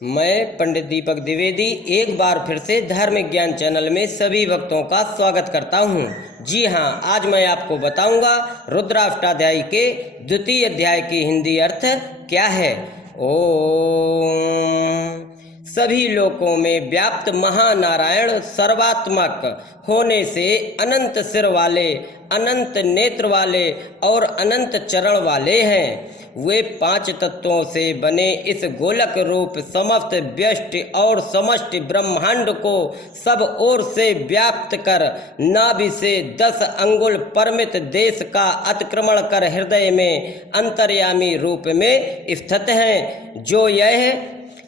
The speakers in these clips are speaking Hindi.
मैं पंडित दीपक द्विवेदी एक बार फिर से धार्मिक ज्ञान चैनल में सभी भक्तों का स्वागत करता हूं। जी हां, आज मैं आपको बताऊंगा रुद्राष्टाध्यायी के द्वितीय अध्याय की हिंदी अर्थ क्या है। ओम सभी लोकों में व्याप्त महानारायण सर्वात्मक होने से अनंत सिर वाले, अनंत नेत्र वाले और अनंत चरण वाले हैं। वे पांच तत्वों से बने इस गोलक रूप समस्त व्यष्टि और समष्टि ब्रह्मांड को सब ओर से व्याप्त कर नाभि से 10 अंगुल परमित देश का अतिक्रमण कर हृदय में अंतर्यामी रूप में स्थित हैं। जो यह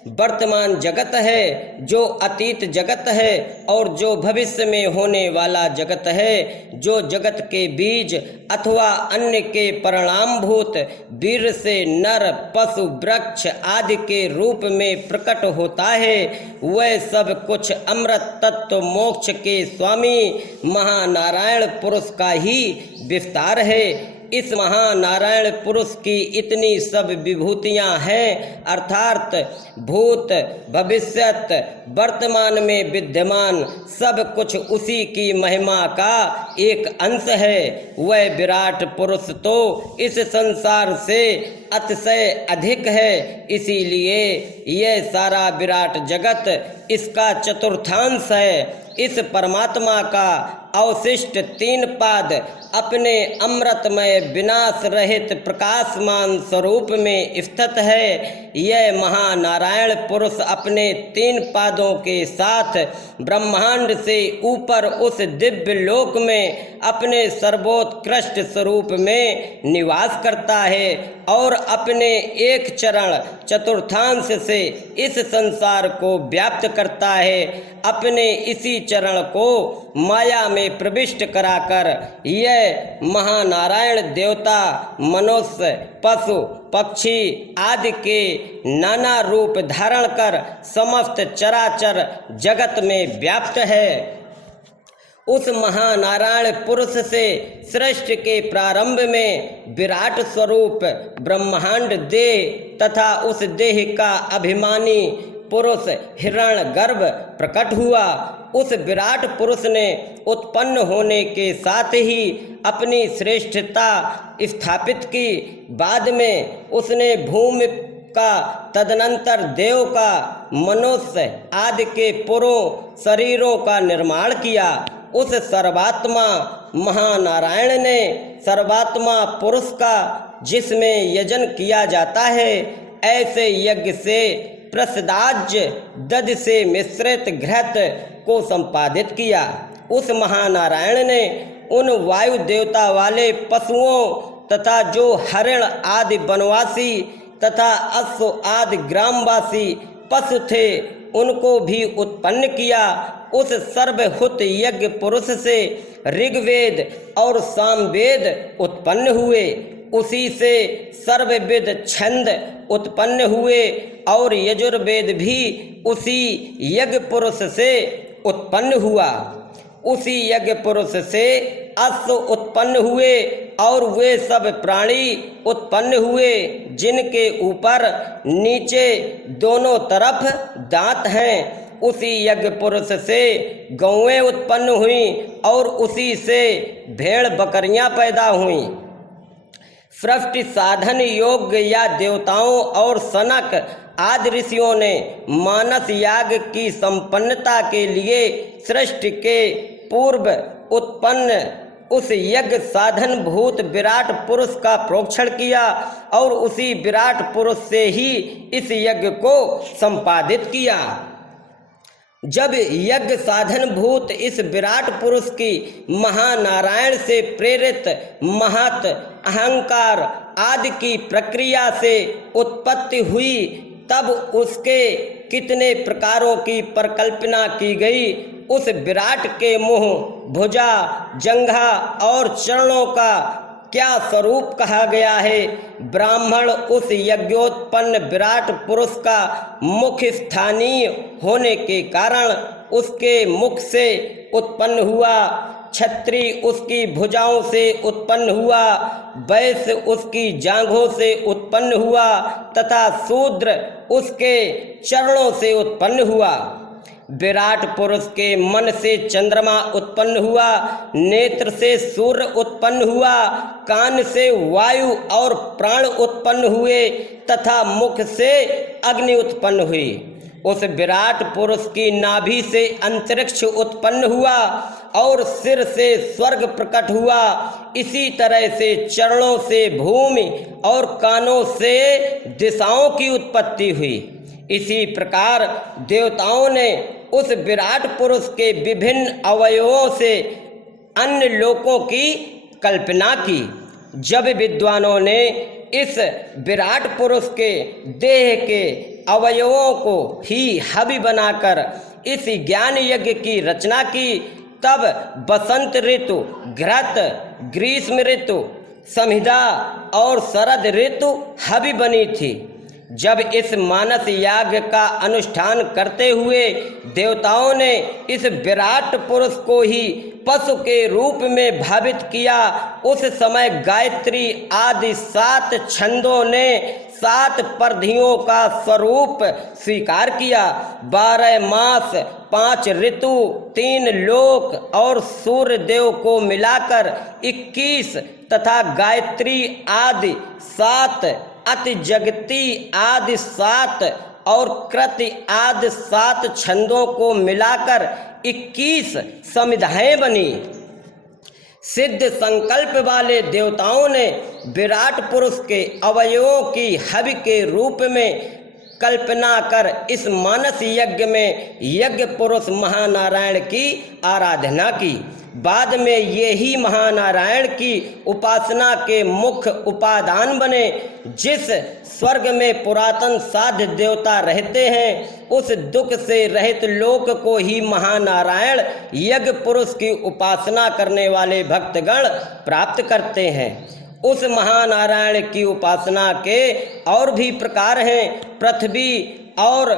वर्तमान जगत है, जो अतीत जगत है और जो भविष्य में होने वाला जगत है, जो जगत के बीज अथवा अन्य के परिणामभूत वीर से नर पशु वृक्ष आदि के रूप में प्रकट होता है, वह सब कुछ अमृत तत्व मोक्ष के स्वामी महानारायण पुरुष का ही विस्तार है। इस महानारायण पुरुष की इतनी सब विभूतियां हैं, अर्थात भूत भविष्यत वर्तमान में विद्यमान सब कुछ उसी की महिमा का एक अंश है। वह विराट पुरुष तो इस संसार से अतिशय अधिक है, इसीलिए यह सारा विराट जगत इसका चतुर्थांश है। इस परमात्मा का अवशिष्ट 3 पाद अपने अमृतमय विनाश रहित प्रकाशमान स्वरूप में स्थित है। यह महानारायण पुरुष अपने 3 पादों के साथ ब्रह्मांड से ऊपर उस दिव्य लोक में अपने सर्वोत्कृष्ट स्वरूप में निवास करता है और अपने एक चरण चतुर्थांश से इस संसार को व्याप्त करता है। अपने इसी चरण को माया में प्रविष्ट कराकर यह महानारायण देवता मनुष्य पशु पक्षी आदि के नाना रूप धारण कर समस्त चराचर जगत में व्याप्त है। उस महानारायण पुरुष से सृष्टि के प्रारंभ में विराट स्वरूप ब्रह्मांड देह तथा उस देह का अभिमानी पुरुष हिरण्यगर्भ प्रकट हुआ। उस विराट पुरुष ने उत्पन्न होने के साथ ही अपनी श्रेष्ठता स्थापित की। बाद में उसने भूमि का, तदनंतर देव का, मनुष्य आदि के पुरों शरीरों का निर्माण किया। उस सर्वात्मा महानारायण ने सर्वात्मा पुरुष का जिसमें यजन किया जाता है, ऐसे यज्ञ से प्रसदाज्य दध से मिश्रित घृत को संपादित किया। उस महानारायण ने उन वायु देवता वाले पशुओं तथा जो हरिण आदि वनवासी तथा अश्व आदि ग्रामवासी पशु थे, उनको भी उत्पन्न किया। उस सर्वहुत यज्ञ पुरुष से ऋग्वेद और सामवेद उत्पन्न हुए। उसी से सर्वविद छंद उत्पन्न हुए और यजुर्वेद भी उसी यज्ञ पुरुष से उत्पन्न हुआ। उसी यज्ञ पुरुष से अश्व उत्पन्न हुए और वे सब प्राणी उत्पन्न हुए जिनके ऊपर नीचे दोनों तरफ दांत हैं। उसी यज्ञ पुरुष से गौएं उत्पन्न हुई और उसी से भेड़ बकरियां पैदा हुईं। सृष्टि साधन योग्य या देवताओं और सनक आदि ऋषियों ने मानस याग की संपन्नता के लिए सृष्टि के पूर्व उत्पन्न उस यज्ञ साधन भूत विराट पुरुष का प्रोक्षण किया और उसी विराट पुरुष से ही इस यज्ञ को संपादित किया। जब यज्ञ साधन भूत इस विराट पुरुष की महानारायण से प्रेरित महत अहंकार आदि की प्रक्रिया से उत्पत्ति हुई, तब उसके कितने प्रकारों की परिकल्पना की गई। उस विराट के मुंह, भुजा, जंघा और चरणों का क्या स्वरूप कहा गया है। ब्राह्मण उस यज्ञोत्पन्न विराट पुरुष का मुख्य स्थानीय होने के कारण उसके मुख से उत्पन्न हुआ। क्षत्रिय उसकी भुजाओं से उत्पन्न हुआ, वैश्य उसकी जांघों से उत्पन्न हुआ तथा शूद्र उसके चरणों से उत्पन्न हुआ। विराट पुरुष के मन से चंद्रमा उत्पन्न हुआ, नेत्र से सूर्य उत्पन्न हुआ, कान से वायु और प्राण उत्पन्न हुए तथा मुख से अग्नि उत्पन्न हुई। उस विराट पुरुष की नाभि से अंतरिक्ष उत्पन्न हुआ और सिर से स्वर्ग प्रकट हुआ। इसी तरह से चरणों से भूमि और कानों से दिशाओं की उत्पत्ति हुई। इसी प्रकार देवताओं ने उस विराट पुरुष के विभिन्न अवयवों से अन्य लोकों की कल्पना की। जब विद्वानों ने इस विराट पुरुष के देह के अवयवों को ही हवि बनाकर इस ज्ञान यज्ञ की रचना की, तब बसंत ऋतु, घृत, ग्रीष्म ऋतु, समिधा और शरद ऋतु हवि बनी थी। जब इस मानस याग का अनुष्ठान करते हुए देवताओं ने इस विराट पुरुष को ही पशु के रूप में भावित किया, उस समय गायत्री आदि 7 छंदों ने 7 परधियों का स्वरूप स्वीकार किया। 12 मास, 5 ऋतु, 3 लोक और सूर्य देव को मिलाकर 21 तथा गायत्री आदि 7, अति जगती आदि 7 और कृति आदि 7 छंदों को मिलाकर 21 समिधाएं बनी। सिद्ध संकल्प वाले देवताओं ने विराट पुरुष के अवयवों की हवि के रूप में कल्पना कर इस मानस यज्ञ में यज्ञ पुरुष महानारायण की आराधना की। बाद में ये ही महानारायण की उपासना के मुख्य उपादान बने। जिस स्वर्ग में पुरातन साध्य देवता रहते हैं, उस दुख से रहित लोक को ही महानारायण यज्ञ पुरुष की उपासना करने वाले भक्तगण प्राप्त करते हैं। उस महानारायण की उपासना के और भी प्रकार हैं। पृथ्वी और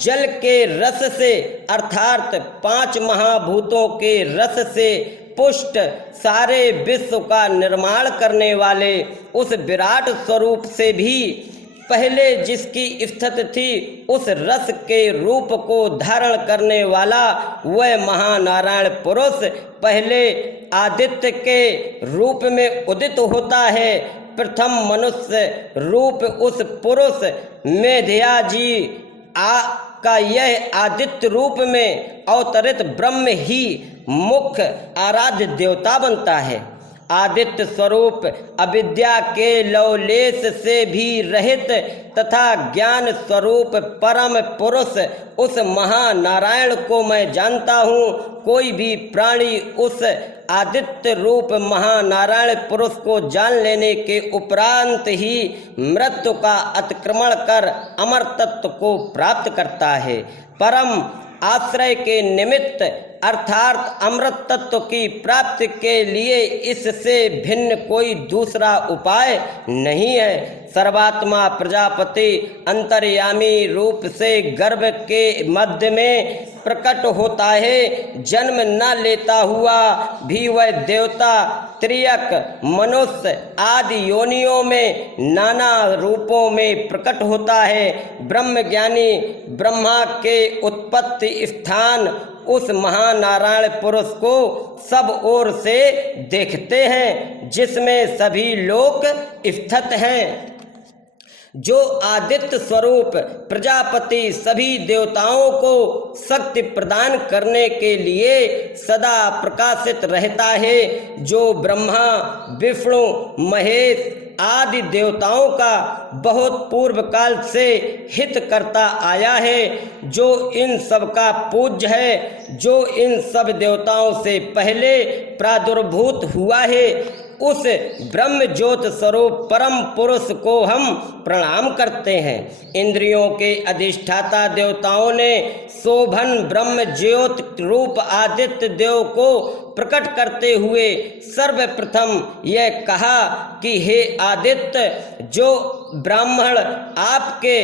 जल के रस से अर्थात 5 महाभूतों के रस से पुष्ट सारे विश्व का निर्माण करने वाले उस विराट स्वरूप से भी पहले जिसकी स्थिति थी, उस रस के रूप को धारण करने वाला वह महानारायण पुरुष पहले आदित्य के रूप में उदित होता है। प्रथम मनुष्य रूप उस पुरुष मेधिया जी का यह आदित्य रूप में अवतरित ब्रह्म ही मुख्य आराध्य देवता बनता है। आदित्य स्वरूप अविद्या के लवलेश से भी रहित तथा ज्ञान स्वरूप परम पुरुष उस महानारायण को मैं जानता हूँ। कोई भी प्राणी उस आदित्य रूप महानारायण पुरुष को जान लेने के उपरांत ही मृत्यु का अतिक्रमण कर अमर तत्व को प्राप्त करता है। परम आश्रय के निमित्त अर्थात अमृत तत्व की प्राप्ति के लिए इससे भिन्न कोई दूसरा उपाय नहीं है। सर्वात्मा प्रजापति अंतर्यामी रूप से गर्भ के मध्य में प्रकट होता है। जन्म न लेता हुआ भी वह देवता, त्रियक, मनुष्य आदि योनियों में नाना रूपों में प्रकट होता है। ब्रह्मज्ञानी ब्रह्मा के उत्पत्ति स्थान उस महानारायण पुरुष को सब ओर से देखते हैं, जिसमें सभी लोक स्थित हैं। जो आदित्य स्वरूप प्रजापति सभी देवताओं को शक्ति प्रदान करने के लिए सदा प्रकाशित रहता है, जो ब्रह्मा, विष्णु, महेश आदि देवताओं का बहुत पूर्व काल से हित करता आया है, जो इन सब का पूज्य है, जो इन सब देवताओं से पहले प्रादुर्भूत हुआ है, उस ब्रह्म ज्योत स्वरूप परम पुरुष को हम प्रणाम करते हैं। इंद्रियों के अधिष्ठाता देवताओं ने शोभन ब्रह्म ज्योत रूप आदित्य देव को प्रकट करते हुए सर्वप्रथम यह कहा कि हे आदित्य, जो ब्राह्मण आपके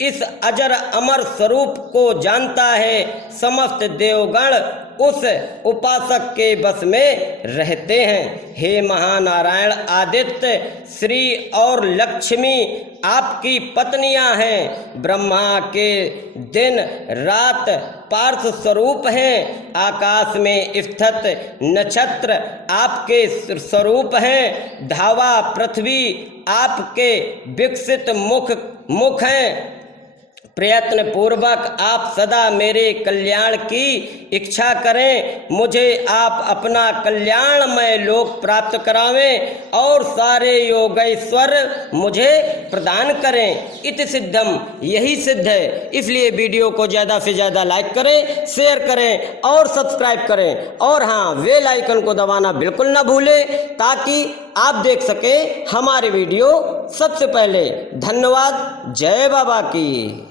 इस अजर अमर स्वरूप को जानता है। समस्त देवगण उस उपासक के बस में रहते हैं। हे महानारायण, आदित्य, श्री और लक्ष्मी आपकी पत्नियां हैं। ब्रह्मा के दिन रात पार्थ स्वरूप हैं। आकाश में स्थित नक्षत्र आपके स्वरूप हैं। धावा पृथ्वी आपके विकसित मुख हैं। प्रयत्न पूर्वक आप सदा मेरे कल्याण की इच्छा करें। मुझे आप अपना कल्याणमय लोक प्राप्त करावें और सारे योगेश्वर मुझे प्रदान करें। इति सिद्धम, यही सिद्ध है। इसलिए वीडियो को ज़्यादा से ज़्यादा लाइक करें, शेयर करें और सब्सक्राइब करें। और हाँ, बेल आइकन को दबाना बिल्कुल ना भूलें ताकि आप देख सकें हमारे वीडियो सबसे पहले। धन्यवाद। जय बाबा की।